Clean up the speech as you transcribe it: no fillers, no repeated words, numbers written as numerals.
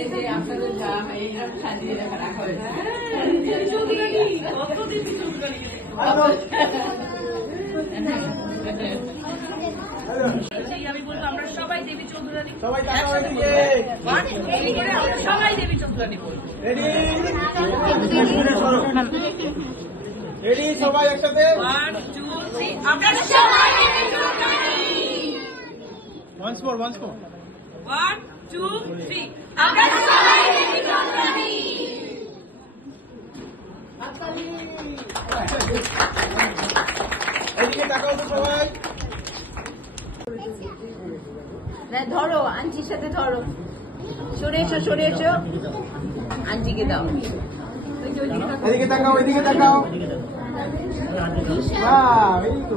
এই যে আপনাদের গ্রাম এইরকম সাজিয়ে রাখা হয়েছে। আমি বলবো আমরা সবাই দেবী চৌধুরানী, সবাই সবাই দেবী চৌধুরানী বলবো। রেডি সবাই একসাথে 1 2 3 আমরা সবাই দেবী চৌধুরানী। once more 1 2 3 আমরা সবাই দেবী চৌধুরানী। এদিকে তাকাও তো সবাই। ধরো আঞ্জির সাথে ধরো, সরে এসো আঞ্জিকে দাও। এদিকে তাকাও, এদিকে তাকাও। হ্যাঁ, এই তো।